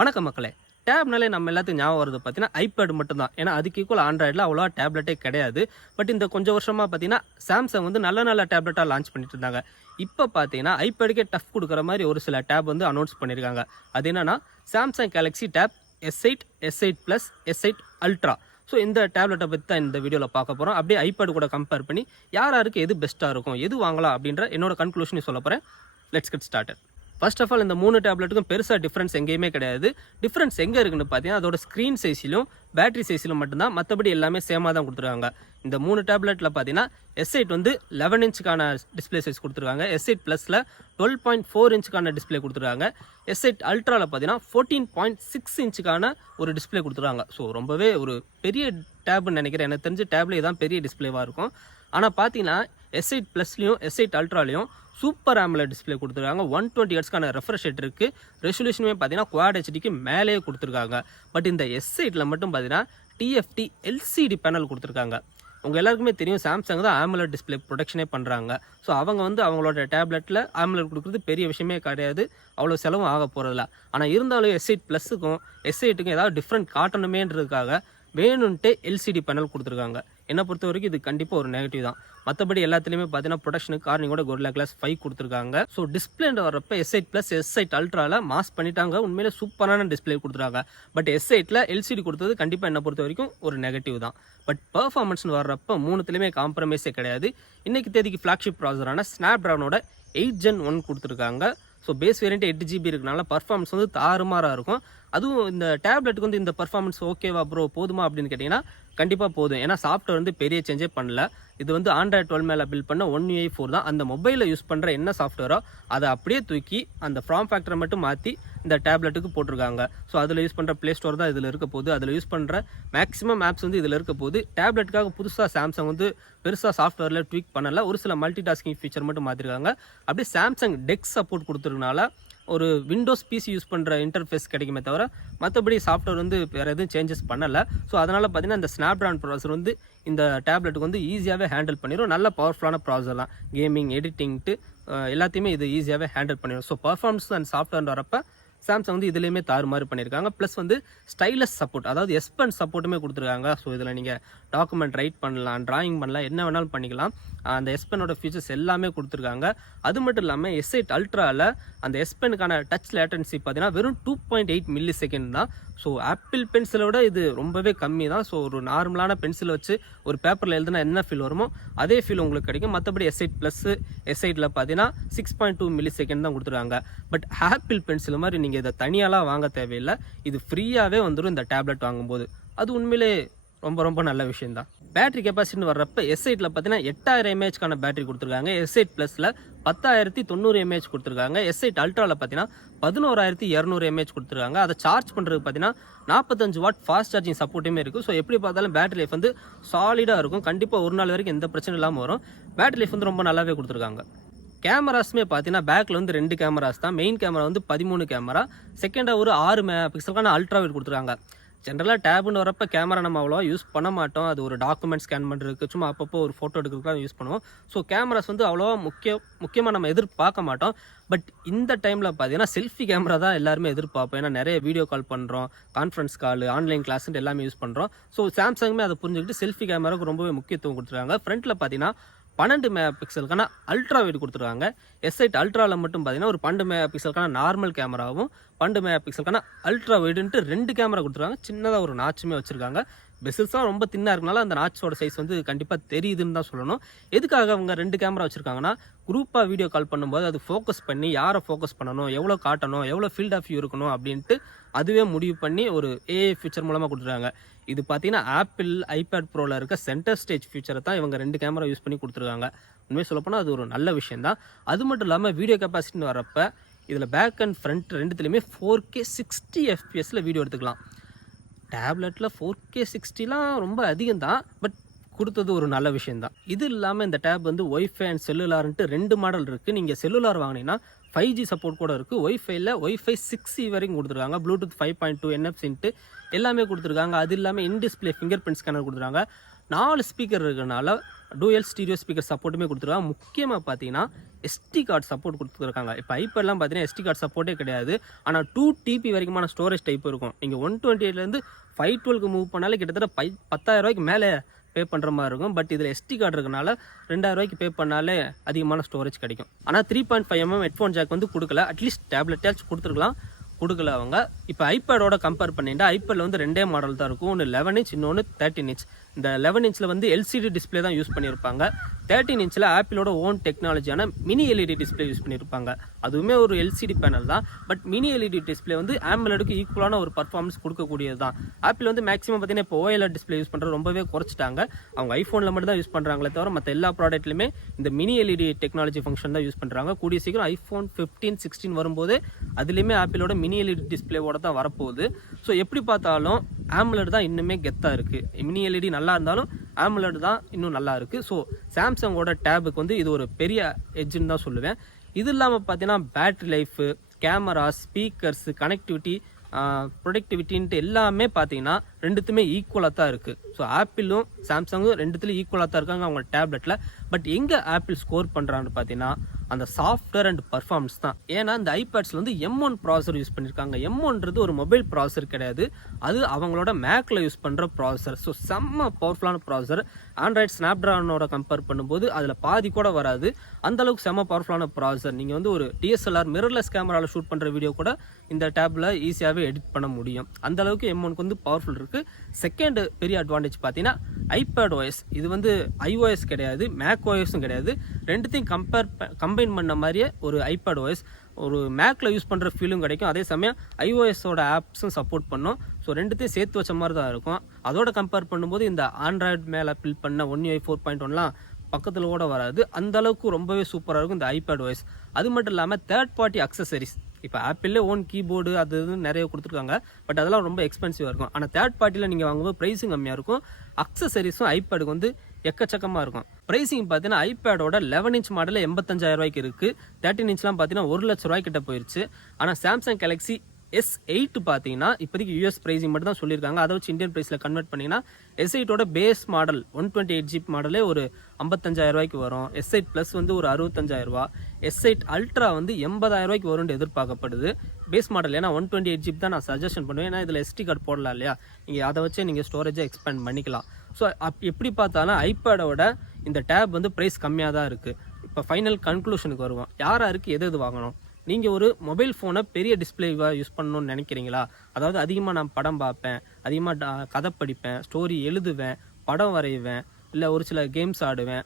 வணக்கம் மக்களே. டேப்னாலே நம்ம எல்லாத்துக்கும் ஞாபகம் வருது பார்த்தீங்கன்னா ஐபேட் மட்டும்தான். ஏன்னா அதுக்கு ஈக்குவல் ஆண்ட்ராய்டில் அவ்வளோவா டேப்லெட்டே கிடையாது. பட் இந்த கொஞ்சம் வருஷமாக பார்த்தீங்கன்னா சாம்சங் வந்து நல்ல நல்ல டேப்லெட்டாக லான்ச் பண்ணிட்டு இருந்தாங்க. இப்போ பார்த்தீங்கன்னா ஐபேடுக்கே டஃப் கொடுக்குற மாதிரி ஒரு சில டேப் வந்து அனௌன்ஸ் பண்ணியிருக்காங்க. அது என்னன்னா Samsung Galaxy Tab S8, S8 plus, S8 ultra. So இந்த டேப்லெட்டை பற்றி தான் இந்த வீடியோவில் பார்க்க போகிறோம். அப்படியே ஐபேடு கூட கம்பேர் பண்ணி யார் யாருக்கு எது பெஸ்ட்டாக இருக்கும், எது வாங்கலாம் அப்படின்ற என்னோட கன்க்ளூஷனையும் சொல்ல போகிறேன். Let's get started. First of all இந்த 3 டேப்லெட்டுக்கும் பெருசாக டிஃப்ரென்ஸ் எங்கேயுமே கிடையாது. டிஃப்ரென்ஸ் எங்கே இருக்குன்னு பார்த்தீங்கன்னா அதோட ஸ்க்ரீன் சைஸிலும் பேட்டரி சைஸிலும் மட்டும்தான். மற்றபடி எல்லாமே சேமாக தான் கொடுத்துருக்காங்க. இந்த 3 டேப்லெட்டில் பார்த்தீங்கன்னா S8 வந்து 11 இன்ச்சுக்கான டிஸ்பிளே சைஸ் கொடுத்துருக்காங்க. S8 ப்ளஸில் 12.4 இன்ச்சுக்கான டிஸ்பிளே கொடுத்துருக்காங்க. S8 அல்ட்ராவில் பார்த்தீங்கன்னா 14.6 இன்ச்சுக்கான ஒரு டிஸ்பிளே கொடுத்துருக்காங்க. ஸோ ரொம்பவே ஒரு பெரிய டேப்னு நினைக்கிறேன். எனக்கு தெரிஞ்ச டேப்லேயே தான் பெரிய டிஸ்பிளேவாக இருக்கும். ஆனால் பார்த்தீங்கன்னா S8 ப்ளஸ்லையும் S8 அல்ட்ராலையும் சூப்பர் AMOLED டிஸ்பிளே கொடுத்துருக்காங்க. 120 ஹெர்ட்ஸ்க்கான ரெஃப்ரெஷ் ரேட் இருக்குது. ரெசல்யூஷனுமே பார்த்தீங்கன்னா குவாட் ஹெச்டிக்கு மேலேயே கொடுத்துருக்காங்க. பட் இந்த S8ல் மட்டும் பார்த்தீங்கன்னா TFT LCD பேனல் கொடுத்துருக்காங்க. உங்கள் எல்லாருக்குமே தெரியும் சாம்சங் தான் AMOLED டிஸ்பிளே ப்ரொடக்ஷனே பண்ணுறாங்க. ஸோ அவங்க வந்து அவங்களோட டேப்லெட்டில் AMOLED கொடுக்குறது பெரிய விஷயமே கிடையாது. அவ்வளோ செலவும் ஆக போகிறதில்ல. ஆனால் இருந்தாலும் S8 ப்ளஸுக்கும் S8க்கும் ஏதாவது டிஃப்ரெண்ட் காட்டணுமேன்றதுக்காக வேணுன்ட்டே LCD பேனல் கொடுத்துருக்காங்க. என்னை பொறுத்த வரைக்கும் இது கண்டிப்பாக ஒரு நெகட்டிவ் தான். மற்றபடி எல்லாத்துலேயுமே பார்த்தீங்கன்னா ப்ரொடக்ஷனுக்கு கார்னிங்கோட Gorilla Glass 5 கொடுத்துருக்காங்க. ஸோ டிஸ்பிளேன்ற வரப்போ S8 ப்ளஸ் S8 அல்ட்ராவில் மாஸ் பண்ணிட்டாங்க. உண்மையிலே சூப்பரான டிஸ்பிளே கொடுத்துருக்காங்க. பட் S8ல் LCD கொடுத்தது கண்டிப்பாக என்னை பொறுத்த வரைக்கும் ஒரு நெகட்டிவ் தான். பட் பர்ஃபார்மன்ஸ்னு வர்றப்போ மூணுத்துலேயுமே காம்ப்ரமைஸே கிடையாது. இன்றைக்கி தேதிக்கு ஃப்ளாக்ஷிப் ப்ராசரான ஸ்னாப்ட்ராகனோட 8 Gen 1 கொடுத்துருக்காங்க. ஸோ பேஸ் வேரியன்ட் 8 GB இருக்கனால பர்ஃபார்மன்ஸ் வந்து தாறுமாறாக இருக்கும். அதுவும் இந்த டேப்லெட்டுக்கு வந்து இந்த பர்ஃபார்மன்ஸ் ஓகேவா ப்ரோ போதுமா அப்படின்னு கேட்டிங்கன்னா கண்டிப்பாக போதும். ஏன்னா சாஃப்ட்வேர் வந்து பெரிய சேஞ்சே பண்ணல. இது வந்து Android 12 மேலே பில்ட் பண்ண 1 UI 4 தான். அந்த மொபைலில் யூஸ் பண்ணுற என்ன சாஃப்ட்வேரோ அதை அப்படியே தூக்கி அந்த ஃபார்ம் ஃபேக்டரை மட்டும் மாற்றி இந்த டேப்லெட்டுக்கு போட்டிருக்காங்க. ஸோ அதில் யூஸ் பண்ணுற ப்ளே ஸ்டோர் தான் இதில் இருக்க போகுது. அதில் யூஸ் பண்ணுற மேக்ஸிமம் ஆப்ஸ் வந்து இதில் இருக்க போகுது. டேப்லெட்டுக்காக புதுசாக சாம்சங் வந்து பெருசாக சாஃப்ட்வேரில் ட்வீக் பண்ணல. ஒரு சில மல்டி டாஸ்கிங் ஃபீச்சர் மட்டும் மாற்றிருக்காங்க. அப்படியே சாம்சங் டெக்ஸ் சப்போர்ட் கொடுத்துருக்கனால ஒரு விண்டோஸ் பிசி யூஸ் பண்ணுற இன்டர்ஃபேஸ் கிடைக்குமே தவிர மற்றபடி சாஃப்ட்வேர் வந்து வேறு எதுவும் சேஞ்சஸ் பண்ணலை. ஸோ அதனால் பார்த்தீங்கன்னா இந்த ஸ்னாப்ட்ராகன் ப்ராசர் வந்து இந்த டேப்லெட்டுக்கு வந்து ஈஸியாகவே ஹேண்டில் பண்ணிடும். நல்ல பவர்ஃபுல்லான ப்ராசர் தான். கேமிங், எடிட்டிங்ட்டு எல்லாத்தையுமே இது ஈஸியாகவே ஹேண்டில் பண்ணிடும். ஸோ பர்ஃபார்மன்ஸ் அண்ட் சாஃப்ட்வேர் வரப்போ சாம்சங் வந்து இதுலேயுமே தாறுமாறு பண்ணியிருக்காங்க. ப்ளஸ் வந்து ஸ்டைலஸ் சப்போர்ட், அதாவது S Pen சப்போர்ட்டுமே கொடுத்துருக்காங்க. ஸோ இதில் நீங்கள் டாக்குமெண்ட் ரைட் பண்ணலாம், டிராயிங் பண்ணலாம், என்ன வேணாலும் பண்ணிக்கலாம். அந்த S Penோட ஃபீச்சர்ஸ் எல்லாமே கொடுத்துருக்காங்க. அது மட்டும் இல்லாமல் S8 அல்ட்ராவில் அந்த S Penக்கான டச் லேட்டன்சி பார்த்தீங்கன்னா வெறும் 2.8 மில்லி செகண்ட் தான். ஸோ ஆப்பிள் பென்சிலை விட இது ரொம்பவே கம்மி தான். ஸோ ஒரு நார்மலான பென்சிலை வச்சு ஒரு பேப்பரில் எழுதுனா என்ன ஃபீல் வருமோ அதே ஃபீல் உங்களுக்கு கிடைக்கும். மற்றபடி S8 ப்ளஸ் S8ல் பார்த்தீங்கன்னா 6.2 மில்லி செகண்ட் தான் கொடுத்துருக்காங்க. பட் ஆப்பிள் பென்சில் மாதிரி நீங்கள் இதை தனியாலாம் வாங்க தேவையில்லை. இது ஃப்ரீயாகவே வந்துடும் இந்த டேப்லெட் வாங்கும்போது. அது உண்மையிலே ரொம்ப ரொம்ப நல்ல விஷயம் தான். பேட்டரி கெப்பாசிட்டின்னு வர்றப்ப S8ல் பார்த்தீங்கன்னா 8000 mAhக்கான பேட்டரி கொடுத்துருக்காங்க. S8 ப்ளஸில் 10,090 mAh கொடுத்துருக்காங்க. S8 அல்ட்ராவில் பார்த்தீங்கன்னா 11,200 mAh கொடுத்துருக்காங்க. அதை சார்ஜ் பண்ணுறதுக்கு பார்த்தீங்கன்னா 45 வாட் ஃபாஸ்ட் சார்ஜிங் சப்போர்ட்டுமே இருக்குது. ஸோ எப்படி பார்த்தாலும் பேட்டரி லைஃப் வந்து சாலிடாக இருக்கும். கண்டிப்பாக ஒரு நாள் வரைக்கும் எந்த பிரச்சனை இல்லாமல் வரும். பேட்டரி லைஃப் வந்து ரொம்ப நல்லாவே கொடுத்துருக்காங்க. கேமராஸுமே பார்த்தீங்கன்னா பேக்கில் வந்து 2 கேமராஸ் தான். மெயின் கேமரா வந்து 13 கேமரா. செகண்டாக ஒரு 6 மெகாபிக்சலுக்கான அல்ட்ரா வைட் கொடுத்துருக்காங்க. ஜென்ரலாக டேப்னு வரப்போ கேமரா நம்ம அவ்வளோவா யூஸ் பண்ண மாட்டோம். அது ஒரு டாக்குமெண்ட் ஸ்கேன் பண்ணுறதுக்கு, சும்மா அப்பப்போ ஒரு ஃபோட்டோ எடுக்கிறதுக்கு யூஸ் பண்ணுவோம். ஸோ கேமராஸ் வந்து அவ்வளோவா முக்கியமாக நம்ம எதிர்பார்க்க மாட்டோம். பட் இந்த டைமில் பார்த்தீங்கன்னா செல்ஃபி கேமரா தான் எல்லாருமே எதிர்பார்ப்போம். ஏன்னா நிறைய வீடியோ கால் பண்ணுறோம், கான்ஃபரன்ஸ் கால், ஆன்லைன் கிளாஸ்ன்ட்டு எல்லாமே யூஸ் பண்ணுறோம். ஸோ சாம்சங்குமே அதை புரிஞ்சுக்கிட்டு செல்ஃபி கேமராவுக்கு ரொம்பவே முக்கியத்துவம் கொடுத்துருக்காங்க. ஃப்ரண்ட்டில் பார்த்தீங்கன்னா 12 மெகாபிக்சலுக்கான அல்ட்ரா வைட் கொடுத்துருக்காங்க. S8 அல்ட்ராவில் மட்டும் பார்த்தீங்கன்னா ஒரு 12 மெகாபிக்சலுக்கான நார்மல் கேமராவும் 12 மெகாபிக்சலுக்கான அல்ட்ரா வைடுன்ட்டு 2 கேமரா கொடுத்துருக்காங்க. சின்னதாக ஒரு நாச்சுமே வச்சுருக்காங்க. பெசில்ஸாக ரொம்ப தின்னாக இருக்கனால அந்த நாச்சோட சைஸ் வந்து கண்டிப்பாக தெரியுதுன்னு தான் சொல்லணும். எதுக்காக அவங்க 2 கேமரா வச்சுருக்காங்கன்னா குரூப்பாக வீடியோ கால் பண்ணும்போது அது ஃபோக்கஸ் பண்ணி யாரை ஃபோக்கஸ் பண்ணணும், எவ்வளோ காட்டணும், எவ்வளோ ஃபீல்ட் ஆஃப் வியூ இருக்கணும் அப்படின்ட்டு அதுவே முடிவு பண்ணி ஒரு AI ஃபீச்சர் மூலமாக கொடுத்துருக்காங்க. இது பார்த்தீங்கன்னா ஆப்பிள் iPad ப்ரோவில் இருக்க சென்டர் ஸ்டேஜ் ஃபீச்சரை தான் இவங்க 2 கேமரா யூஸ் பண்ணி கொடுத்துருக்காங்க. உண்மையாக சொல்லப்போனால் அது ஒரு நல்ல விஷயம் தான். அது மட்டும் இல்லாமல் வீடியோ கெப்பாசிட்டின்னு வரப்போ இதில் பேக் அண்ட் ஃப்ரண்ட் ரெண்டுத்துலேயுமே 4K 60 FPS வீடியோ எடுத்துக்கலாம். டேப்லெட்டில் 4K 60லாம் ரொம்ப அதிகம் தான். பட் கொடுத்தது ஒரு நல்ல விஷயம் தான். இது இல்லாமல் இந்த டேப் வந்து ஒய்ஃபை அண்ட் செல்லுலார்ன்ட்டு 2 மாடல் இருக்குது. நீங்கள் செல்லுலார் வாங்கினீங்கன்னா 5G சப்போர்ட் கூட இருக்குது. ஒய்ஃபைல ஒய்ஃபை 6E வரைக்கும் கொடுத்துருக்காங்க. ப்ளூடூத் 5.2 NFC எல்லாமே கொடுத்துருக்காங்க. அது இல்லாமல் in display finger print scanner கொடுத்துருக்காங்க. 4 ஸ்பீக்கர் இருக்கிறனால டூயல் ஸ்டீரியோ ஸ்பீக்கர் சப்போர்ட்டுமே கொடுத்துருக்காங்க. முக்கியமாக பார்த்தீங்கன்னா எஸ்டி கார்டு சப்போர்ட் கொடுத்துருக்காங்க. இப்போ ஐபேட்லாம் பார்த்தீங்கன்னா எஸ்டி கார்டு சப்போர்ட்டே கிடையாது. ஆனால் 2 TB வரைக்குமான ஸ்டோரேஜ் டைப் இருக்கும். நீங்கள் 128லேருந்து 512க்கு மூவ் பண்ணாலே கிட்டத்தட்ட 10,000 ரூபாய்க்கு மேலே பே பண்ணுற மாதிரி இருக்கும். பட் இதில் எஸ்டி கார்டு இருக்கனால 2,000 ரூபாய்க்கு பே பண்ணாலே அதிகமான ஸ்டோரேஜ் கிடைக்கும். ஆனால் 3.5mm ஹெட்ஃபோன் ஜாக் வந்து கொடுக்கல. அட்லீஸ்ட் டேப்லெட்டாச்சும் கொடுத்துருக்கலாம், கொடுக்கல அவங்க. இப்போ ஐபேடோட கம்பேர் பண்ணிட்டா ஐபேடில் வந்து 2 மாடல் தான் இருக்கும். ஒன்று 11 inch, இன்னொன்று 13 inch. இந்த 11 inchல வந்து எல்சிடி டிஸ்பிளே தான் யூஸ் பண்ணியிருப்பாங்க. 13 inchல ஆப்பிளோட ஓன் டெக்னாலஜியான மினி எல்இடி டிஸ்பிளே யூஸ் பண்ணியிருப்பாங்க. அதுவுமே ஒரு எல்சிடி பேனல் தான். பட் மினி எல்இடி டிஸ்பிளே வந்து ஆம்லெடுக்கு ஈக்குவலான ஒரு பர்ஃபார்மன்ஸ் கொடுக்கக்கூடியது தான். ஆப்பிள் வந்து மேக்ஸிமம் பார்த்தீங்கன்னா இப்போ OLED டிஸ்பிளே யூஸ் பண்ணுறது ரொம்பவே குறைச்சிட்டாங்க. அவங்க ஐஃபோனில் மட்டும் தான் யூஸ் பண்ணுறாங்களே தவிர மற்ற எல்லா ப்ராடக்ட்லையுமே இந்த மினி எல்இடி டெக்னாலஜி ஃபங்க்ஷன் தான் யூஸ் பண்ணுறாங்க. கூடிய சீக்கிரம் ஐஃபோன் 15, 16 வரும்போது அதுலேயுமே ஆப்பிளோட மினி எல்இடி டிஸ்பிளேவோட தான் வரப்போகுது. ஸோ எப்படி பார்த்தாலும் ஆம்லெட் தான் இன்னுமே கெத்தாக இருக்குது. மினி எல்இடி நல்லா இருந்தாலும் ஆம்லெட் தான் இன்னும் நல்லா இருக்குது. ஸோ சாம்சங்கோட டேபுக்கு வந்து இது ஒரு பெரிய எட்ஜுன்னு தான் சொல்லுவேன். இது இல்லாமல் பார்த்தீங்கன்னா battery life, camera, speakers, connectivity, ப்ரொடக்டிவிட்டின்ட்டு எல்லாமே பார்த்தீங்கன்னா ரெண்டுத்துமே ஈக்குவலாக தான் இருக்குது. ஸோ ஆப்பிளும் சாம்சங்கும் ரெண்டுத்துலையும் ஈக்குவலாக தான் இருக்காங்க அவங்க டேப்லெட்டில். பட் எங்கே ஆப்பிள் ஸ்கோர் பண்ணுறான்னு பார்த்தீங்கன்னா அந்த சாஃப்ட்வேர் அண்ட் பர்ஃபார்மன்ஸ் தான். ஏன்னா இந்த ஐபேட்ஸில் வந்து M1 ப்ராசர் யூஸ் பண்ணியிருக்காங்க. M1ன்றது ஒரு மொபைல் ப்ராசர் கிடையாது, அது அவங்களோட மேக்கில் யூஸ் பண்ணுற ப்ராசர். ஸோ செம்ம பவர்ஃபுல்லான ப்ராசர். ஆண்ட்ராய்ட் ஸ்னாப்ட்ராகனோட கம்பேர் பண்ணும்போது அதில் பாதி கூட வராது, அந்தளவுக்கு செம்ம பவர்ஃபுல்லான ப்ராசர். நீங்கள் வந்து ஒரு DSLR மிரர்லெஸ் கேமராவில் ஷூட் பண்ணுற வீடியோ கூட இந்த டேப்பில் ஈஸியாகவே எடிட் பண்ண முடியும். அந்தளவுக்கு M1க்கு வந்து பவர்ஃபுல் இருக்குது. செகண்ட் பெரிய அட்வான்டேஜ் பார்த்தீங்கன்னா ஐபேட் OS. இது வந்து iOS கிடையாது, மேக் OSம் கிடையாது. ரெண்டுத்தையும் கம்பைன் பண்ண மாதிரியே ஒரு ஐபேட் OS. ஒரு மேக்கில் யூஸ் பண்ணுற ஃபீலும் கிடைக்கும், அதே சமயம் iOSோட ஆப்ஸும் சப்போர்ட் பண்ணும். ஸோ ரெண்டுத்தையும் சேர்த்து வச்ச மாதிரி தான் இருக்கும். அதோட கம்பேர் பண்ணும்போது இந்த ஆண்ட்ராய்டு மேலே பில் பண்ண 1UI 4.1லாம் பக்கத்தில் கூட வராது. அந்த அளவுக்கு ரொம்பவே சூப்பராக இருக்கும் இந்த ஐபேட் OS. அது மட்டும் இல்லாமல் தேர்ட் பார்ட்டி அக்சசரிஸ், இப்போ ஆப்பிள்லே ஓன் கீபோர்டு அது இதுன்னு நிறைய கொடுத்துருக்காங்க. பட் அதெல்லாம் ரொம்ப எக்ஸ்பென்சிவாக இருக்கும். ஆனால் தேர்ட் பார்ட்டியில் நீங்கள் வாங்கும்போது ப்ரைஸும் கம்மியாக இருக்கும். அக்சசரிஸும் ஐபேடுக்கு வந்து எக்கச்சக்கமாக இருக்கும். ப்ரைஸிங் பார்த்தீங்கன்னா ஐபேடோட 11 inch மாடலில் 85,000 ரூபாய்க்கு இருக்குது. 13 inchலாம் பார்த்தீங்கன்னா 1 லட்ச ரூபாய்க்கு கிட்ட போயிடுச்சு. ஆனால் சாம்சங் கேலக்ஸி S8 பார்த்தீங்கன்னா இப்போதைக்கு US ப்ரைஸிங் மட்டும் தான் சொல்லியிருக்காங்க. அதை வச்சு இந்தியன் ப்ரைஸில் கன்வெர்ட் பண்ணிங்கன்னா S8ஓட பேஸ் மாடல் 128GB மாடலே ஒரு 55,000 ரூபாய்க்கு வரும். S8 ப்ளஸ் வந்து ஒரு 65,000 ரூபா. S8 அல்ட்ரா வந்து 80,000 ரூபாய்க்கு வரும்னு எதிர்பார்க்கப்படுது பேஸ் மாடல். ஏன்னா 128GB தான் நான் சஜஷன் பண்ணுவேன். ஏன்னா இதில் SD கார்டு போடலாம் இல்லையா, நீங்கள் அதை வச்சே நீங்கள் ஸ்டோரேஜை எக்ஸ்பேண்ட் பண்ணிக்கலாம். ஸோ எப்படி பார்த்தாலும் ஐபேடோட இந்த டேப் வந்து ப்ரைஸ் கம்மியாக தான் இருக்குது. இப்போ ஃபைனல் கன்க்ளூஷனுக்கு வருவோம். யாருக்கு எது வாங்கணும்? நீங்கள் ஒரு மொபைல் ஃபோனை பெரிய டிஸ்பிளேவாக யூஸ் பண்ணணும்னு நினைக்கிறீங்களா? அதாவது அதிகமாக நான் படம் பார்ப்பேன், அதிகமாக கதை படிப்பேன், ஸ்டோரி எழுதுவேன், படம் வரைவேன், இல்லை ஒரு சில கேம்ஸ் ஆடுவேன்,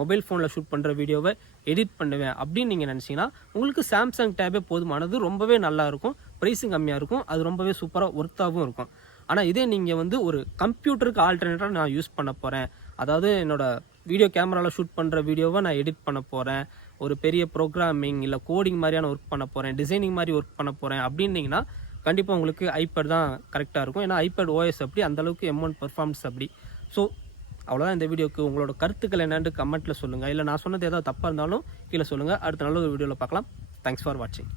மொபைல் ஃபோனில் ஷூட் பண்ணுற வீடியோவை எடிட் பண்ணுவேன் அப்படின்னு நீங்கள் நினச்சிங்கன்னா உங்களுக்கு சாம்சங் டேபே போதுமானது. ரொம்பவே நல்லாயிருக்கும், ப்ரைஸும் கம்மியாக இருக்கும், அது ரொம்பவே சூப்பராக ஒர்த்தாகவும் இருக்கும். ஆனால் இதே நீங்கள் வந்து ஒரு கம்ப்யூட்டருக்கு ஆல்டர்னேட்டாக நான் யூஸ் பண்ண போகிறேன், அதாவது என்னோடய வீடியோ கேமராவில் ஷூட் பண்ணுற வீடியோவை நான் எடிட் பண்ண போகிறேன், ஒரு பெரிய ப்ரோக்ராமிங் இல்லை கோடிங் மாதிரியான ஒர்க் பண்ண போகிறேன், டிசைனிங் மாதிரி ஒர்க் பண்ண போகிறேன் அப்படின்னீங்கன்னா கண்டிப்பாக உங்களுக்கு ஐபேட் தான் கரெக்டாக இருக்கும். ஏன்னா ஐபேட் OS அப்படி, அந்தளவுக்கு M1 பர்ஃபார்மன்ஸ் அப்படி. ஸோ அவ்வளோதான் இந்த வீடியோக்கு. உங்களோட கருத்துக்கள் என்னென்னு கமெண்ட்டில் சொல்லுங்கள். இல்லை நான் சொன்னது ஏதாவது தப்பாக இருந்தாலும் கீழே சொல்லுங்கள். அடுத்த நல்ல ஒரு வீடியோவில் பார்க்கலாம். தேங்க்ஸ் ஃபார் வாட்சிங்.